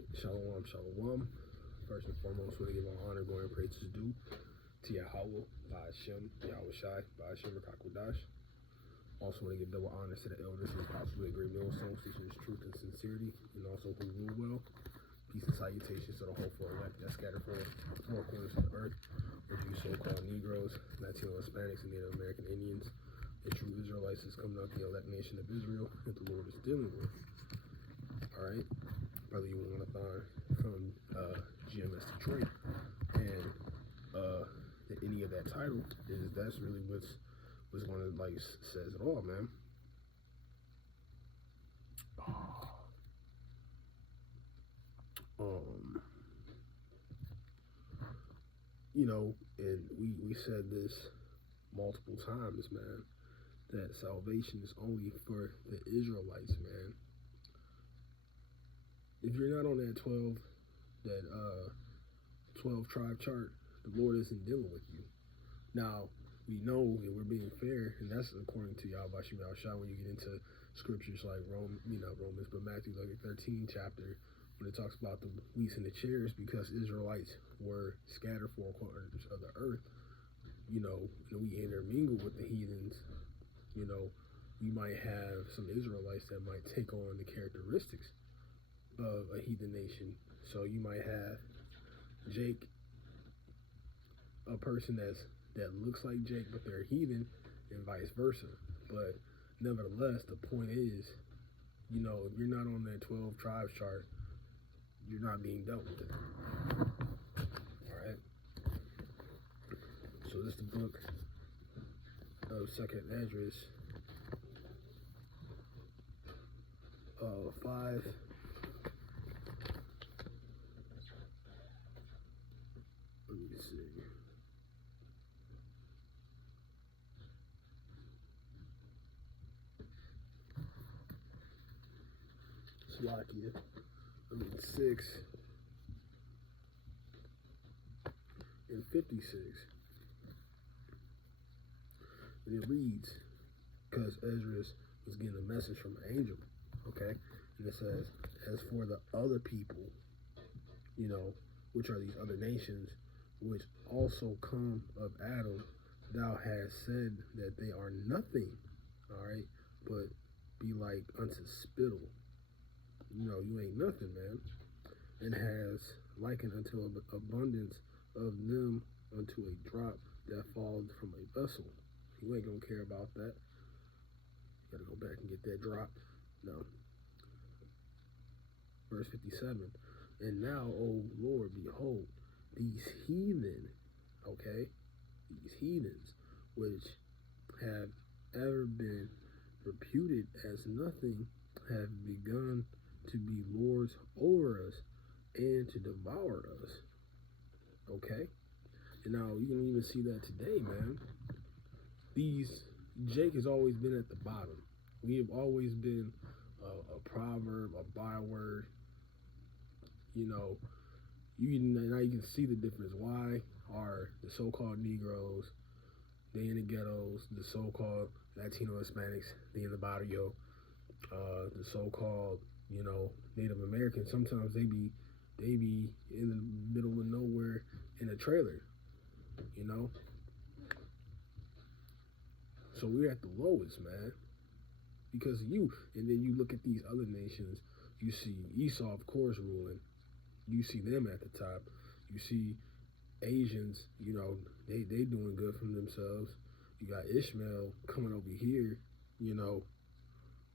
right, shalom, shalom. First and foremost, we want to give all honor, glory, and praises due to Yahweh, Ba'ashem, Yahweh Shai, Ba'ashem, Rakakwadash. Also want to give double honors to the elders who possibly a great millstone, teaching his truth and sincerity, and also who rule well. Peace and salutations to the hopeful elect that scattered from four corners of the earth, which you so-called Negroes, Latino Hispanics, and Native American Indians, and true Israelites is coming up the elect nation of Israel that the Lord is dealing with. All right, Brother Yuwanathan from GMS Detroit, and any of that title is that's really what's going to like says it all, man. You know, and we said this multiple times, man, that salvation is only for the Israelites, man. If you're not on that 12 tribe chart, the Lord isn't dealing with you. Now, we know, and we're being fair, and that's according to Yahweh Shai when you get into scriptures like Romans, but Matthew like 13 chapter, when it talks about the wheats and the chairs, because Israelites were scattered four corners of the earth, you know, and we intermingle with the heathens, you know, we might have some Israelites that might take on the characteristics of a heathen nation. So you might have Jake, a person that looks like Jake, but they're heathen, and vice versa. But nevertheless, the point is, you know, if you're not on that 12 tribes chart, you're not being dealt with. All right. So this is the book of Second Esdras, 5. Let me see. Slovakia. 6 and 56. And it reads, because Esdras was getting a message from an angel, okay? And it says, as for the other people, you know, which are these other nations, which also come of Adam, thou hast said that they are nothing, all right, but be like unto spittle. You know, you ain't nothing, man. And has likened unto abundance of them unto a drop that falls from a vessel. You ain't gonna care about that. You gotta go back and get that drop. No. Verse 57. And now, O Lord, behold, these heathen, okay, these heathens, which have ever been reputed as nothing, have begun to be lords over us and to devour us. Okay? And now you can even see that today, man. Jake has always been at the bottom. We have always been a proverb, a byword. You know, now you can see the difference. Why are the so-called Negroes, they in the ghettos, the so-called Latino Hispanics, they in the barrio, the so-called, you know, Native Americans, sometimes they be in the middle of nowhere in a trailer, you know? So we're at the lowest, man, because of you. And then you look at these other nations, you see Esau, of course, ruling. You see them at the top. You see Asians, you know, they doing good for themselves. You got Ishmael coming over here, you know,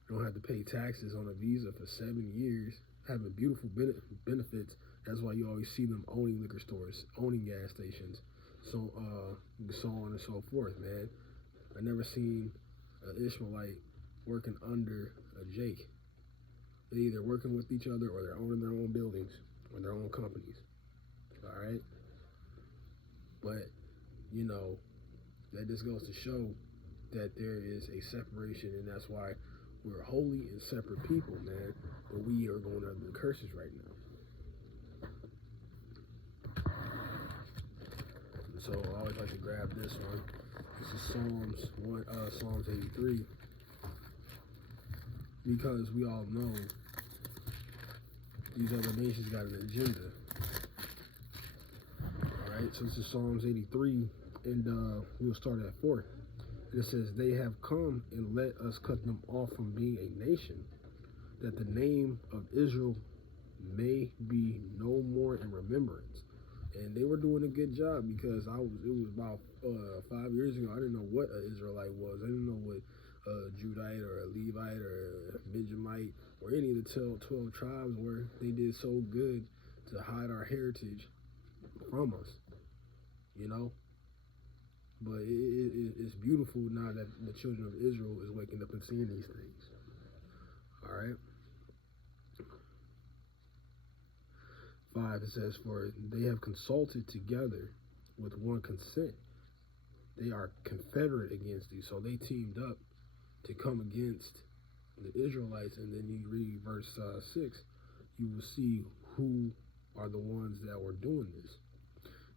don't have to pay taxes on a visa for 7 years, having beautiful benefits. That's why you always see them owning liquor stores, owning gas stations, so on and so forth, man. I never seen an Ishmaelite working under a Jake. They're either working with each other or they're owning their own buildings or their own companies. All right? But, you know, that just goes to show that there is a separation, and that's why we're holy and separate people, man. But we are going under the curses right now. And so I always like to grab this one. This is Psalms 83. Because we all know These other nations got an agenda. All right, so this is Psalms 83, and we'll start at 4. It says, "They have come and let us cut them off from being a nation, that the name of Israel may be no more in remembrance." And they were doing a good job, because it was about 5 years ago. I didn't know what an Israelite was. I didn't know what a Judite or a Levite or a Benjamite or any of the 12 tribes were. They did so good to hide our heritage from us, you know. But it's beautiful now that the children of Israel is waking up and seeing these things. All right. 5, it says, "For they have consulted together with one consent. They are confederate against thee." So they teamed up to come against the Israelites. And then you read verse 6, you will see who are the ones that were doing this.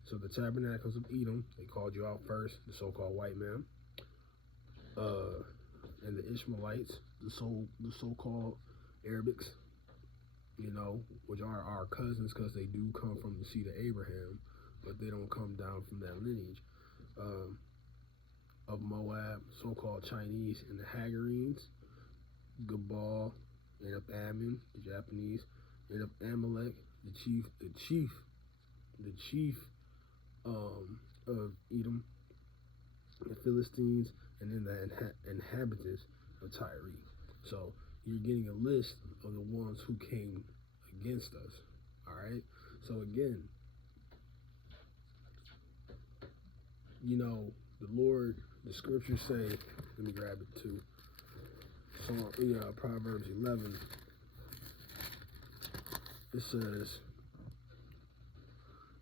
So the tabernacles of Edom, they called you out first, the so-called white man, and the Ishmaelites, the so-called Arabics, you know, which are our cousins, because they do come from the seed of Abraham, but they don't come down from that lineage. Of Moab, so-called Chinese, and the Hagarenes, Gabal, and of Ammon, the Japanese, and of Amalek, the chief of Edom, the Philistines, and then the inhabitants of Tyre. So you're getting a list of the ones who came against us. All right. So again, you know, the scriptures say, let me grab it too. So, Proverbs 11, it says,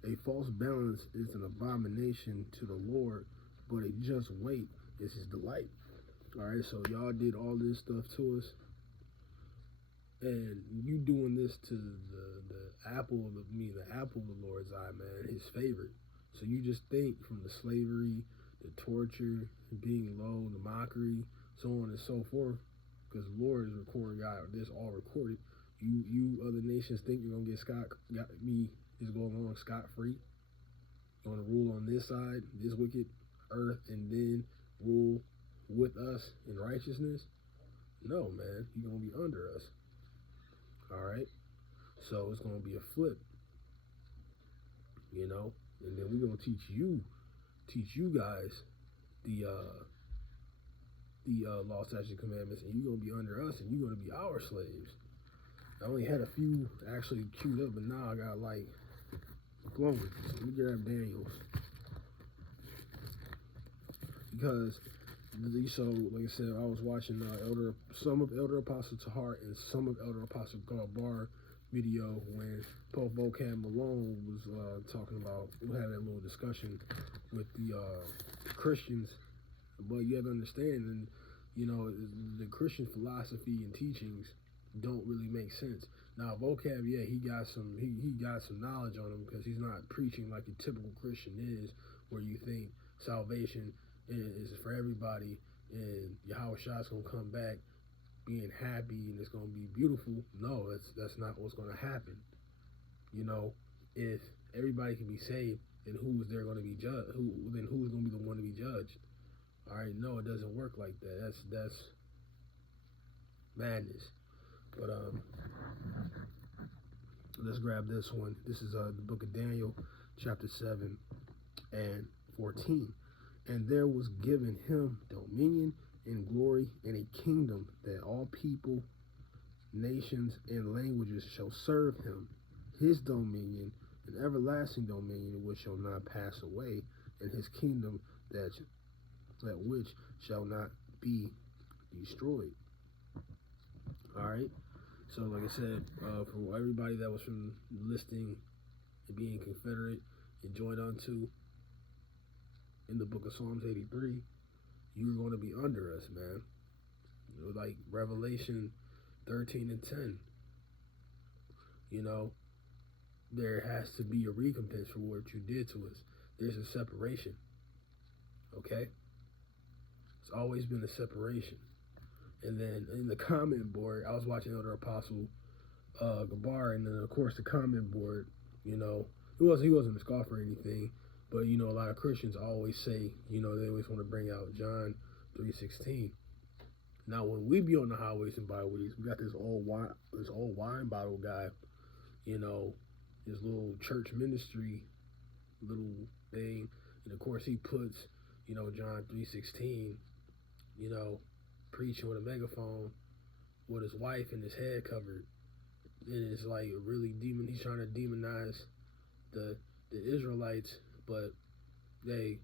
"A false balance is an abomination to the Lord, but a just weight is his delight." All right, so y'all did all this stuff to us, and you doing this to the apple of the Lord's eye, man, his favorite. So you just think, from the slavery, the torture, being low, the mockery, so on and so forth, because the Lord is recording, got this all recorded. You other nations think you're gonna is going on scot-free, going to rule on this side, this wicked earth, and then rule with us in righteousness? No, man, you're gonna be under us. All right, so it's gonna be a flip, you know, and then we're gonna teach you guys the law, statutes, and commandments, and you're gonna be under us, and you're gonna be our slaves. I only had a few actually queued up, but now I got like glowing. So let me grab Daniel's, because so like I said, I was watching some of Elder Apostle Tahar and some of Elder Apostle Bar video when Pope Vocab Malone was talking about, we had that little discussion with the Christians. But you have to understand, and you know, the Christian philosophy and teachings don't really make sense. Now Vocab, yeah, he got some knowledge on him, because he's not preaching like a typical Christian is, where you think salvation is for everybody and Yahweh Shah's gonna come back being happy and it's gonna be beautiful. No, that's not what's gonna happen. You know, if everybody can be saved, then who's there gonna be judged? Who's gonna be the one to be judged? All right, no, it doesn't work like that. That's madness. But let's grab this one. This is the book of Daniel, chapter 7 and 14. "And there was given him dominion and glory and a kingdom, that all people, nations, and languages shall serve him. His dominion, an everlasting dominion, which shall not pass away, and his kingdom that which shall not be destroyed." All right. So, like I said, for everybody that was from listing and being confederate and joined onto in the book of Psalms 83, you're going to be under us, man. You know, like Revelation 13 and 10. You know, there has to be a recompense for what you did to us. There's a separation. Okay? It's always been a separation. And then in the comment board, I was watching Elder Apostle Gabar, and then of course the comment board. You know, he wasn't a scoffer or anything, but you know, a lot of Christians always say, you know, they always want to bring out John 3:16. Now, when we be on the highways and byways, we got this old wine bottle guy, you know, his little church ministry little thing, and of course he puts, you know, John 3:16, you know, preaching with a megaphone with his wife and his head covered, and it's like really demon. He's trying to demonize the Israelites, but they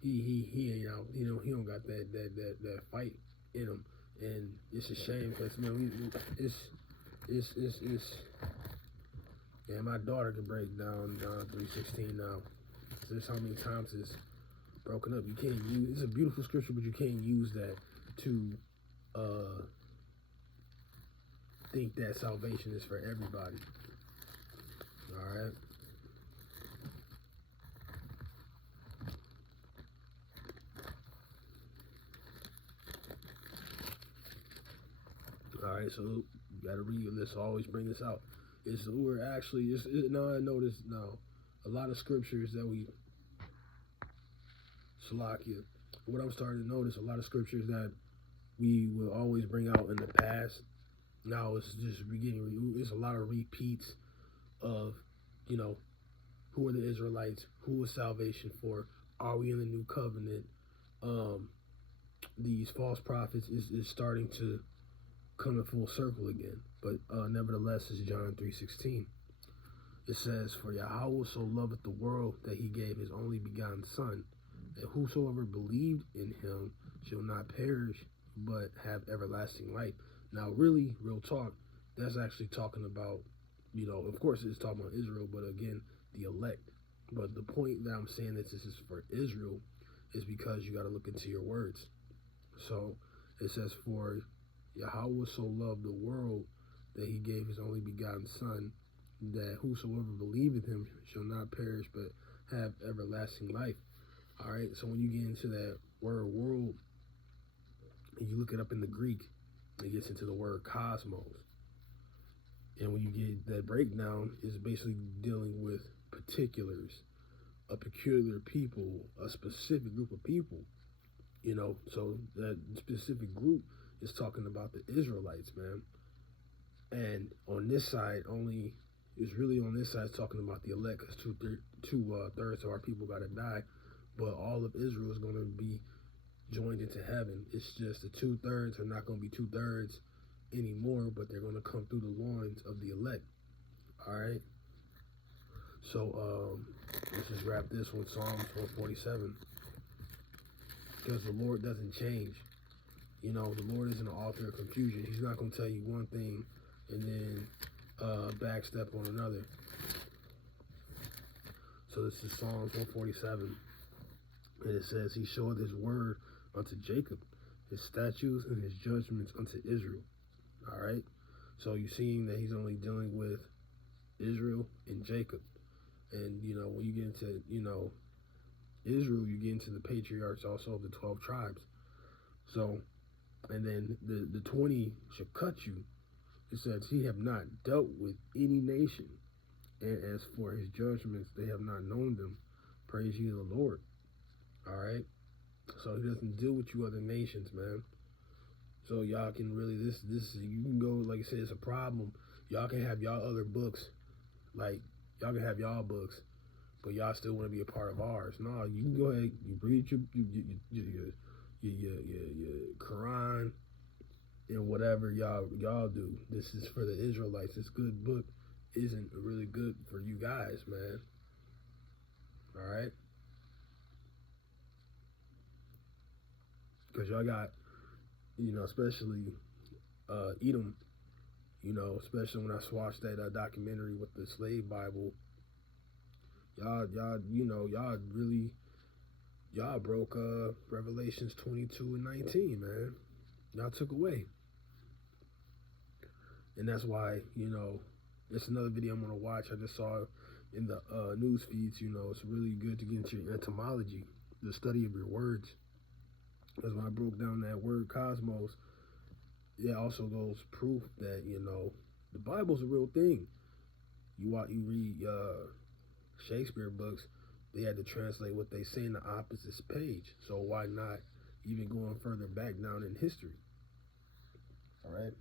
he ain't out. You know, he don't got that fight in him, and it's a shame because man, it's yeah, my daughter can break down 3:16 now. So that's how many times it's broken up. You can't use it's a beautiful scripture, but you can't use that to think that salvation is for everybody. All right. All right. So you gotta read this. Always bring this out. We're actually now I notice now a lot of scriptures that we Salakia. What I'm starting to notice, a lot of scriptures that we will always bring out in the past. Now it's just beginning. It's a lot of repeats of, you know, who are the Israelites? Who is salvation for? Are we in the new covenant? These false prophets is starting to come in full circle again. But nevertheless, it's John 3:16. It says, "For Yahweh so loveth the world that he gave his only begotten Son, that whosoever believed in him shall not perish, but have everlasting life." Now, really, real talk, that's actually talking about, you know, of course it's talking about Israel, but again, the elect. But the point that I'm saying this is for Israel is because you got to look into your words. So it says, "For Yahweh so loved the world that he gave his only begotten Son, that whosoever believeth him shall not perish, but have everlasting life." All right, so when you get into that word world, and you look it up in the Greek, it gets into the word cosmos. And when you get that breakdown, it's basically dealing with particulars, a peculiar people, a specific group of people, you know. So that specific group is talking about the Israelites, man. And on this side, on this side talking about the elect, because two-thirds of our people got to die, but all of Israel is going to be joined into heaven. It's just the 2/3 are not going to be 2/3 anymore, but they're going to come through the loins of the elect. All right. So let's just wrap this one. Psalms 147. Because the Lord doesn't change. You know, the Lord isn't an author of confusion. He's not going to tell you one thing and then backstep on another. So this is Psalms 147. And it says, "He showed his word unto Jacob, his statutes and his judgments unto Israel." All right. So you're seeing that he's only dealing with Israel and Jacob. And, you know, when you get into, you know, Israel, you get into the patriarchs also of the 12 tribes. So, and then the 20 shall cut you. It says, "He have not dealt with any nation. And as for his judgments, they have not known them. Praise ye the Lord." All right. So he doesn't deal with you other nations, man. So y'all can really, you can go, like I said, it's a problem. Y'all can have y'all other books, like y'all can have y'all books, but y'all still want to be a part of ours. No, you can go ahead, you read your Quran and whatever y'all do. This is for the Israelites. This good book isn't really good for you guys, man. All right, because y'all got, you know, especially Edom. You know, especially when I watched that documentary with the slave Bible. You know, y'all broke Revelations 22 and 19, man. Y'all took away. And that's why, you know, it's another video I'm going to watch. I just saw in the news feeds, you know, it's really good to get into your etymology, the study of your words. Because when I broke down that word cosmos, it also goes proof that, you know, The Bible's a real thing. You read Shakespeare books, they had to translate what they say in the opposite page. So why not even going further back down in history? All right.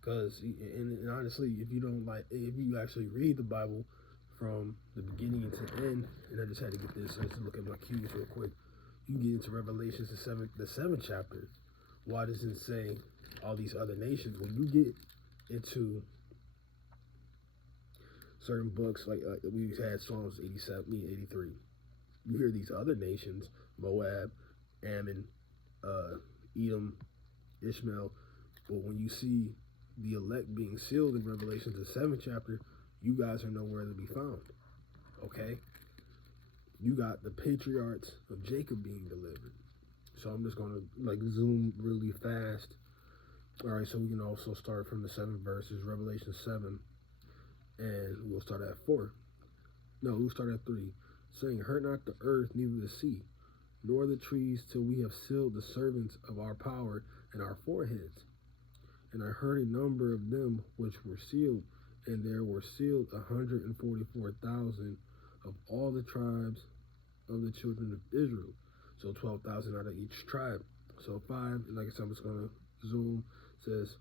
Because, and honestly, if you actually read the Bible from the beginning to end, and I just had to get this, let's look at my cues real quick. You can get into Revelations, the seventh chapter. Why does it say all these other nations? When you get into certain books, like we've had Psalms 87, 83, you hear these other nations, Moab, Ammon, Edom, Ishmael, but when you see the elect being sealed in Revelation, the seventh chapter, you guys are nowhere to be found. Okay? You got the patriarchs of Jacob being delivered. So I'm just gonna zoom really fast. All right, so we can also start from the 7 verses, Revelation 7, and we'll start at 4. No, we'll start at 3. Saying, hurt not the earth, neither the sea, nor the trees, till we have sealed the servants of our power in our foreheads. And I heard a number of them which were sealed, and there were sealed 144,000 of all the tribes of the children of Israel. So 12,000 out of each tribe. So 5, and like I said, I'm just going to zoom, says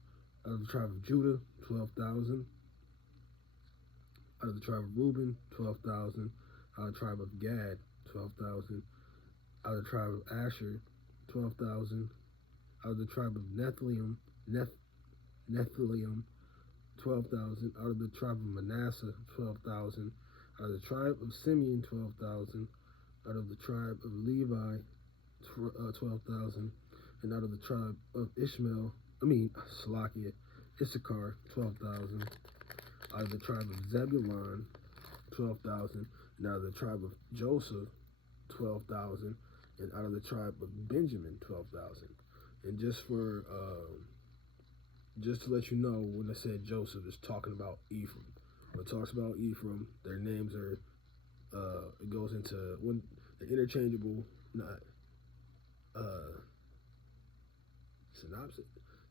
out of the tribe of Judah, 12,000. Out of the tribe of Reuben, 12,000. Out of the tribe of Gad, 12,000. Out of the tribe of Asher, 12,000. Out of the tribe of Nephilim, 12,000. Out of the tribe of Manasseh, 12,000. Out of the tribe of Simeon, 12,000. Out of the tribe of Levi, 12,000. And out of the tribe of Issachar, 12,000. Out of the tribe of Zebulun, 12,000. And out of the tribe of Joseph, 12,000. And out of the tribe of Benjamin, 12,000. And just to let you know, when I said Joseph, it's talking about Ephraim. When it talks about Ephraim, their names are, it goes into when the interchangeable, not synopsis,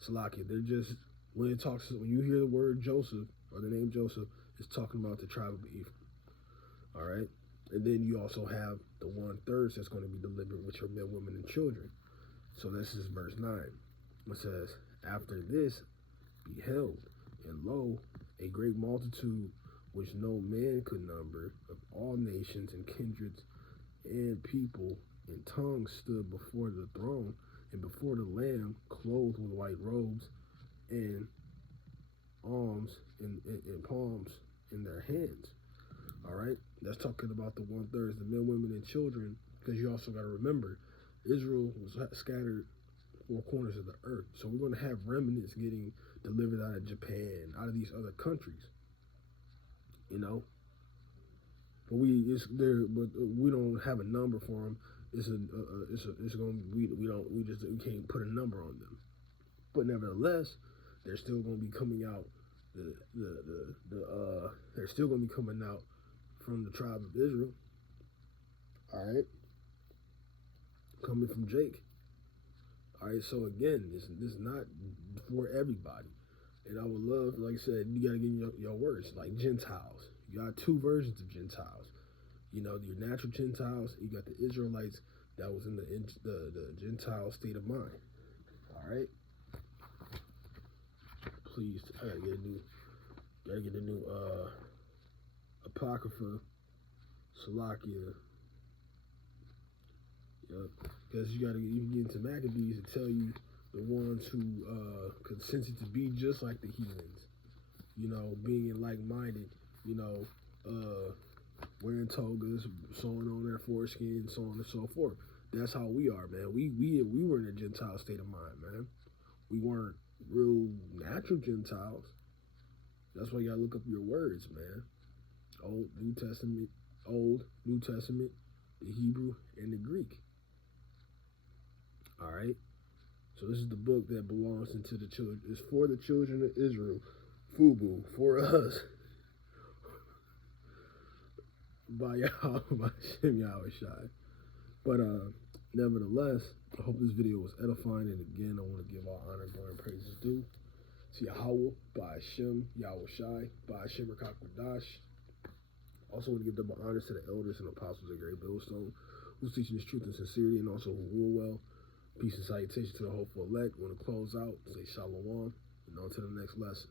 Salakia. They're just, when you hear the word Joseph or the name Joseph, it's talking about the tribe of Ephraim. All right, and then you also have the 1/3 that's going to be delivered, which are men, women, and children. So this is verse 9. It says, after this, beheld, and lo, a great multitude which no man could number, of all nations and kindreds and people and tongues, stood before the throne and before the Lamb, clothed with white robes and palms in their hands. All right, that's talking about the 1/3, the men, women, and children, because you also got to remember, Israel was scattered 4 corners of the earth. So we're going to have remnants getting delivered out of Japan, out of these other countries, But we don't have a number for them. We can't put a number on them. But nevertheless, they're still going to be coming out. They're still going to be coming out from the tribe of Israel. All right, coming from Jake. All right, so again, this is not for everybody. And I would love, like I said, you got to get your words, like Gentiles. You got 2 versions of Gentiles. Your natural Gentiles, you got the Israelites that was in the Gentile state of mind. All right? Please, I got to get a new Apocrypha, Salakia. Yep. Because you can get into Maccabees and tell you the ones who consented to be just like the heathens, being like-minded, wearing togas, sewing on their foreskin, so on and so forth. That's how we are, man. We were in a Gentile state of mind, man. We weren't real natural Gentiles. That's why you gotta look up your words, man. Old, New Testament, the Hebrew, and the Greek. All right. So this is the book that belongs into the children. It's for the children of Israel. Fubu, for us. By Yahweh, by Shem Yahweh Shai. But Nevertheless, I hope this video was edifying, and again, I want to give all honor, glory, and praises due to Yahweh, Ba'ashem, Yahweh Shai, Ba'ashem Rakakwadash. Also want to give double honors to the elders and apostles of Great Millstone, who's teaching this truth and sincerity, and also who rule well. Peace and salutation to the hopeful elect. Want to close out, say shalom, and on to the next lesson.